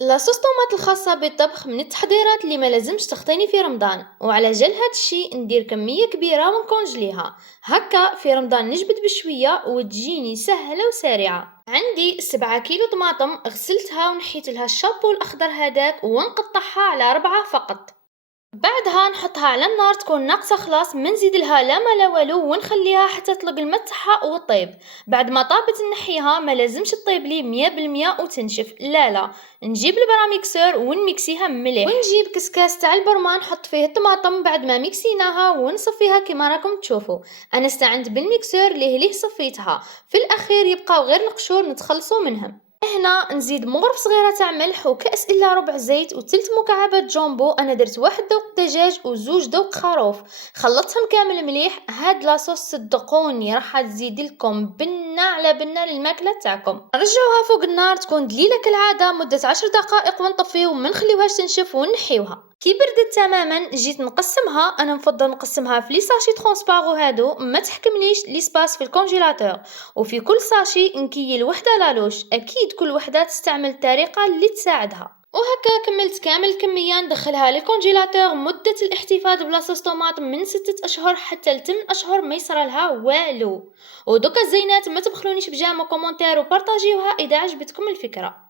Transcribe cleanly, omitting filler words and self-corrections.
لاصوص طوماط الخاصة بالطبخ من التحضيرات اللي ما لازمش تخطيني في رمضان، وعلى جال هاد الشي ندير كمية كبيرة ونكونجليها هكا في رمضان، نجبد بشوية وتجيني سهلة وسريعة. عندي 7 كيلو طماطم غسلتها ونحيت لها الشابو الأخضر هذاك ونقطعها على 4 فقط. بعدها نحطها على النار تكون ناقصة خلاص، ما نزيد لها لا ما لا والو ونخليها حتى تطلق الماء تاعها وطيب. بعد ما طابت نحيها، ما لازمش تطيب لي 100% وتنشف، لا، نجيب البراميكسور ونميكسيها مليح، ونجيب كسكاس تاع البرمان نحط فيه الطماطم بعد ما ميكسيناها ونصفيها كما راكم تشوفوا. انا استعنت بالميكسور ليه صفيتها. في الاخير يبقاو غير القشور نتخلصوا منهم. هنا نزيد مغرف صغيرة تاع ملح وكأس إلا ربع زيت وثلث مكعبات جامبو. أنا درت 1 ذوق دجاج وزوج ذوق خروف، خلطتهم كامل مليح. هاد لاصوص صدقوني راح تزيد لكم بنة على بنة للماكلة تاعكم. رجعوها فوق النار تكون دليلة كالعادة مدة 10 دقائق ونطفيو وما نخليوهاش تنشف ونحيوها. كي بردت تماما جيت نقسمها. انا نفضل نقسمها في لي ساشي ترونسبارو هادو، ما تحكمليش لي سباس في الكونجيلاتور. وفي كل ساشي نكيل وحده لالوش، اكيد كل وحده تستعمل الطريقه اللي تساعدها. وهكا كملت كامل الكميه ندخلها للكونجيلاتور. مده الاحتفاظ بلاصوص طوماط من 6 اشهر حتى ل 8 اشهر ما يصرى لها والو. ودوكا الزينات ما تبخلونيش بجام وكومونتير وبارطاجيوها اذا عجبتكم الفكره.